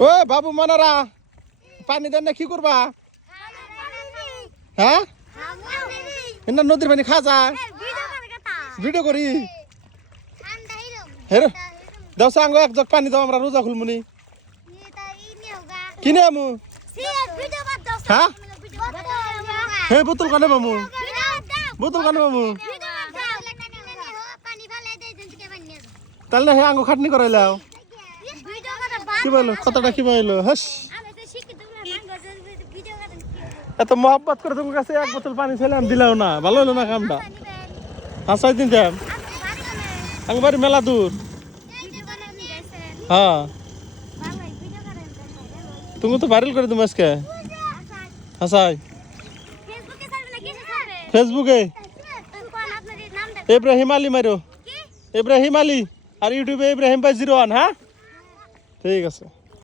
ও বাবু মানারা পানি দেন না কি করবা হ্যাঁ এটা নদীর পানি খাওয়া যায় ভিডিও করি হেরো দাও সাঙ্গ এক জগ পানি দাও আমরা রোজা খুলমুনি কিনে আমু হ্যাঁ হে বোতল কানে মামু বোতল কানে মামু তাহলে হে আঙ্গু খাটনি করাইলাও কি বললো কথাটা কি বললো হাস এত মহব্বত করে তোমার কাছে এক বোতল পানি ছিলাম দিলাও না ভালো হলো না কামটা পাঁচ ছয় দিন যাম আঙ্গ বাড়ি মেলা দূর হ্যাঁ তুমি তো ভাইরাল করে তুমি আজকে হাসাই ফেসবুকে ইব্রাহিম আলী মারো ইব্রাহিম আলী আর ইউটিউবে ইব্রাহিম ভাই 01 হ্যাঁ ঠিক আছে।